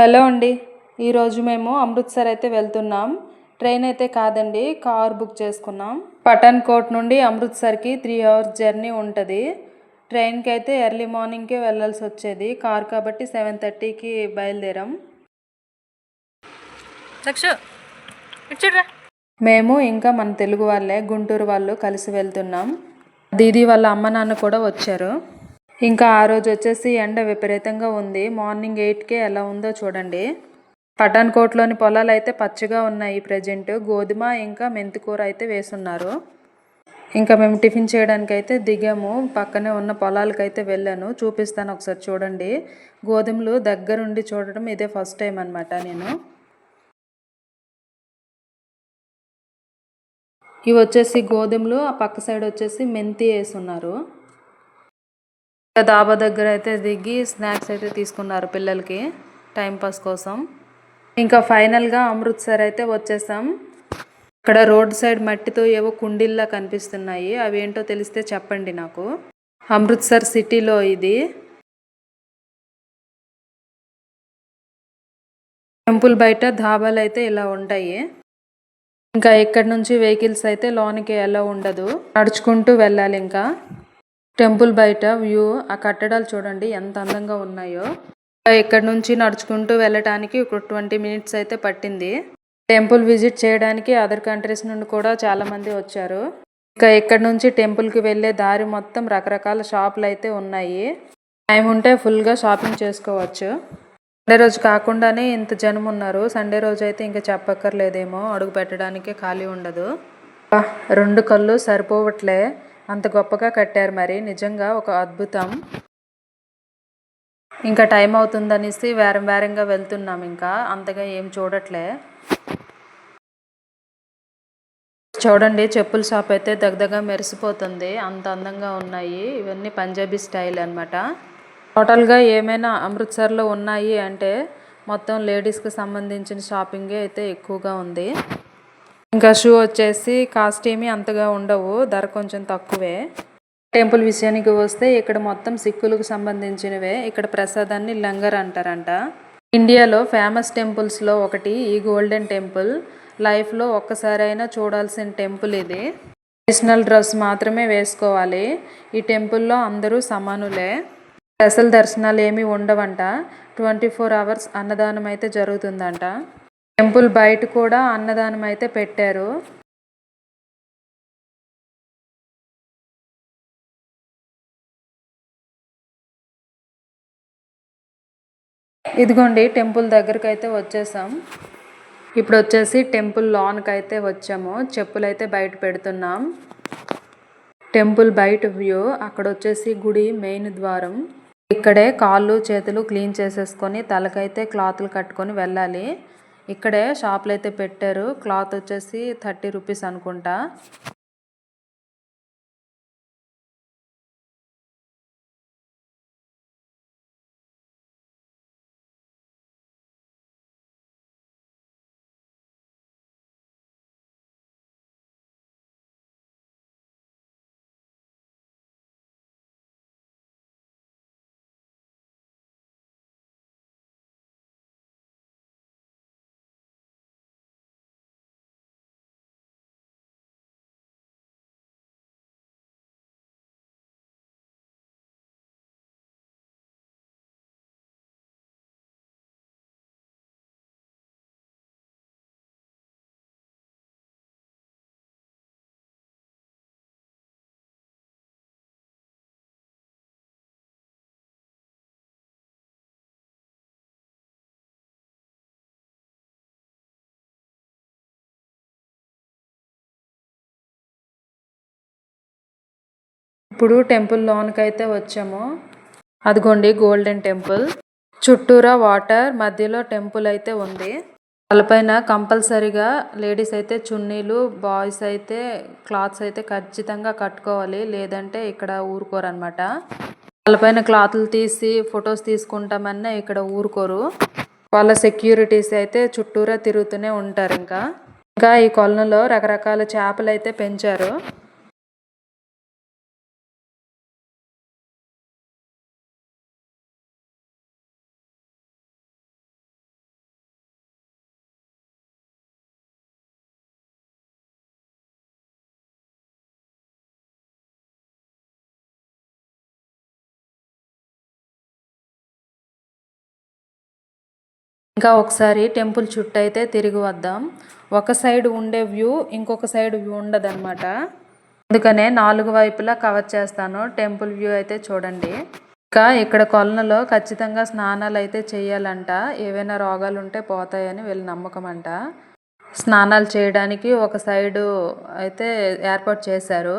Hello అండి. ఈరోజు మేము అమృత్సర్ అయితే వెళ్తున్నాం. ట్రైన్ అయితే కాదండి కార్ బుక్ చేసుకున్నాం. పఠాన్ కోట్ నుండి అమృత్సర్కి త్రీ అవర్స్ జర్నీ ఉంటుంది. ట్రైన్కి అయితే ఎర్లీ మార్నింగ్కే వెళ్ళాల్సి వచ్చేది. కార్ కాబట్టి సెవెన్ థర్టీకి బయలుదేరాం. మేము ఇంకా మన తెలుగు వాళ్ళే గుంటూరు వాళ్ళు కలిసి వెళ్తున్నాం. దీది వాళ్ళ అమ్మ నాన్న కూడా వచ్చారు. ఇంకా ఆ రోజు వచ్చేసి ఎండ విపరీతంగా ఉంది. మార్నింగ్ ఎయిట్కే ఎలా ఉందో చూడండి. పఠాన్కోట్లోని పొలాలు అయితే పచ్చగా ఉన్నాయి ప్రజెంట్. గోధుమ ఇంకా మెంతికూర అయితే వేసున్నారు. ఇంకా మేము టిఫిన్ చేయడానికి అయితే దిగాము. పక్కనే ఉన్న పొలాలకు అయితే వెళ్ళాను. చూపిస్తాను ఒకసారి చూడండి. గోధుమలు దగ్గరుండి చూడడం ఇదే ఫస్ట్ టైం అనమాట నేను. ఇవి వచ్చేసి గోధుమలు ఆ పక్క సైడ్ వచ్చేసి మెంతి వేసున్నారు. డాబా దగ్గర అయితే దిగి స్నాక్స్ అయితే తీసుకున్నారు పిల్లలకి టైంపాస్ కోసం. ఇంకా ఫైనల్గా అమృత్సర్ అయితే వచ్చేసాం. ఇక్కడ రోడ్ సైడ్ మట్టితో ఏవో కుండీల్లా కనిపిస్తున్నాయి. అవి ఏంటో తెలిస్తే చెప్పండి నాకు. అమృత్సర్ సిటీలో ఇది. టెంపుల్ బయట ధాబాలు అయితే ఇలా ఉంటాయి. ఇంకా ఇక్కడ నుంచి వెహికల్స్ అయితే లోనికి ఎలా ఉండదు. నడుచుకుంటూ వెళ్ళాలి ఇంకా. టెంపుల్ బయట వ్యూ ఆ కట్టడాలు చూడండి ఎంత అందంగా ఉన్నాయో. ఇక్కడ నుంచి నడుచుకుంటూ వెళ్ళటానికి ఒక ట్వంటీ మినిట్స్ అయితే పట్టింది. టెంపుల్ విజిట్ చేయడానికి అదర్ కంట్రీస్ నుండి కూడా చాలామంది వచ్చారు. ఇంకా ఇక్కడ నుంచి టెంపుల్కి వెళ్ళే దారి మొత్తం రకరకాల షాపులు అయితే ఉన్నాయి. టైం ఉంటే ఫుల్గా షాపింగ్ చేసుకోవచ్చు. సండే రోజు కాకుండానే ఇంత జనం ఉన్నారు. సండే రోజు అయితే ఇంకా చెప్పక్కర్లేదేమో. అడుగు పెట్టడానికే ఖాళీ ఉండదు. రెండు కళ్ళు సరిపోవట్లే. అంత గొప్పగా కట్టారు మరి. నిజంగా ఒక అద్భుతం. ఇంకా టైం అవుతుందనేసి వేరం వేరంగా వెళ్తున్నాం ఇంకా. అంతగా ఏం చూడట్లే. చూడండి చెప్పుల షాప్ అయితే దగ్గదగా మెరిసిపోతుంది. అంత అందంగా ఉన్నాయి. ఇవన్నీ పంజాబీ స్టైల్ అనమాట టోటల్గా ఏమైనా అమృత్సర్లో ఉన్నాయి అంటే మొత్తం లేడీస్కి సంబంధించిన షాపింగే అయితే ఎక్కువగా ఉంది. ఇంకా షూ వచ్చేసి కాస్ట్ ఏమీ అంతగా ఉండవు. ధర కొంచెం తక్కువే. టెంపుల్ విషయానికి వస్తే ఇక్కడ మొత్తం సిక్కులకు సంబంధించినవే. ఇక్కడ ప్రసాదాన్ని లంగర్ అంటారంట. ఇండియాలో ఫేమస్ టెంపుల్స్లో ఒకటి ఈ గోల్డెన్ టెంపుల్. లైఫ్లో ఒక్కసారైనా చూడాల్సిన టెంపుల్ ఇది. ట్రెడిషనల్ డ్రెస్ మాత్రమే వేసుకోవాలి. ఈ టెంపుల్లో అందరూ సమానులే. స్పెషల్ దర్శనాలు ఏమీ ఉండవంట. ట్వంటీ ఫోర్ అవర్స్ అన్నదానం అయితే జరుగుతుందంట. టెంపుల్ బయట కూడా అన్నదానం అయితే పెట్టారు. ఇదిగోండి టెంపుల్ దగ్గరకు అయితే వచ్చేసాం. ఇప్పుడు వచ్చేసి టెంపుల్ లాన్కి అయితే వచ్చాము. చెప్పులు అయితే బయట పెడుతున్నాం. టెంపుల్ బయట వ్యూ అక్కడ వచ్చేసి గుడి మెయిన్ ద్వారం. ఇక్కడే కాళ్ళు చేతులు క్లీన్ చేసేసుకొని తలకైతే క్లాత్లు కట్టుకొని వెళ్ళాలి. ఇక్కడే షాప్లు అయితే పెట్టారు. క్లాత్ వచ్చేసి థర్టీ రూపీస్ అనుకుంటా. ఇప్పుడు టెంపుల్ లోనికి అయితే వచ్చాము. అదిగోండి గోల్డెన్ టెంపుల్. చుట్టూరా వాటర్ మధ్యలో టెంపుల్ అయితే ఉంది. తలపైన కంపల్సరీగా లేడీస్ అయితే చున్నీలు బాయ్స్ అయితే క్లాత్స్ అయితే ఖచ్చితంగా కట్టుకోవాలి. లేదంటే ఇక్కడ ఊరుకోరనమాట తలపైన క్లాత్లు తీసి ఫొటోస్ తీసుకుంటామన్నా ఇక్కడ ఊరుకోరు. వాళ్ళ సెక్యూరిటీస్ అయితే చుట్టూరా తిరుగుతూనే ఉంటారు ఇంకా. ఇంకా ఈ కొలనులో రకరకాల చేపలు అయితే పెంచారు. ఇంకా ఒకసారి టెంపుల్ చుట్టూ అయితే తిరిగి వద్దాం. ఒక సైడ్ ఉండే వ్యూ ఇంకొక సైడ్ వ్యూ ఉండదన్నమాట. అందుకనే నాలుగు వైపులా కవర్ చేస్తాను. టెంపుల్ వ్యూ అయితే చూడండి. ఇంకా ఇక్కడ కొలనులో ఖచ్చితంగా స్నానాలు అయితే చేయాలంట. ఏవైనా రోగాలు ఉంటే పోతాయని వీళ్ళ నమ్మకం అంట. స్నానాలు చేయడానికి ఒక సైడు అయితే ఏర్పాటు చేశారు.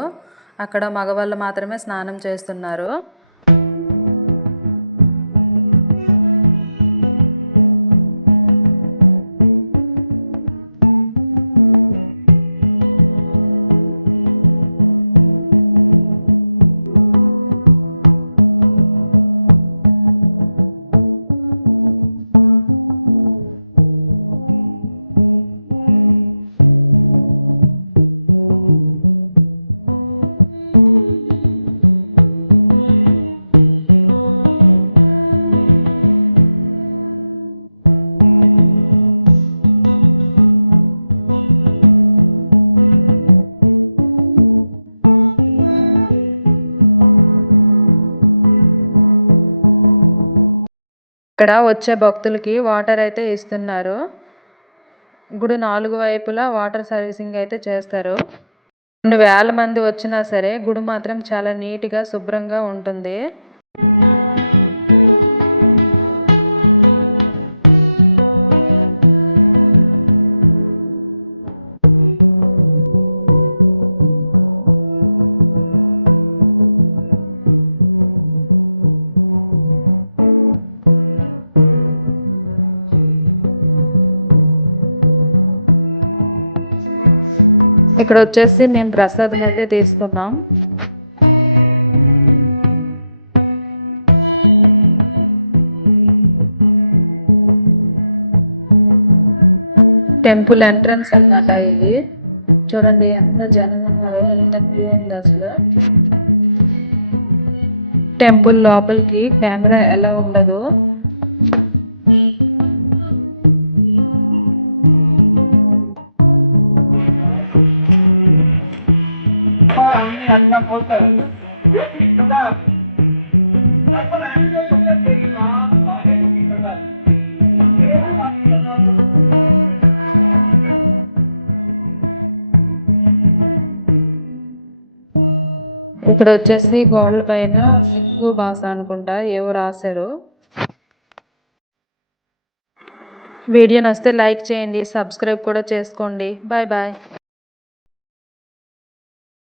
అక్కడ మగవాళ్ళు మాత్రమే స్నానం చేస్తున్నారు. ఇక్కడ వచ్చే భక్తులకి వాటర్ అయితే ఇస్తున్నారు. గుడి నాలుగు వైపులా వాటర్ సర్వీసింగ్ అయితే చేస్తారు. రెండు వేల మంది వచ్చినా సరే గుడి మాత్రం చాలా నీట్గా శుభ్రంగా ఉంటుంది. ఇక్కడ వచ్చేసి నేను ప్రసాదం అయితే తీసుకున్నాం. టెంపుల్ ఎంట్రన్స్ అన్నమాట ఇది. చూడండి ఎంత జనం ఎంత క్యూ ఉంది అసలు. టెంపుల్ లోపలికి కెమెరా ఎలా ఉండదు. ఇక్కడ వచ్చేసి గోడల పైన సింగు భాష అనుకుంటా ఏవో రాశారు. వీడియో నచ్చితే లైక్ చేయండి సబ్స్క్రైబ్ కూడా చేసుకోండి. Bye bye.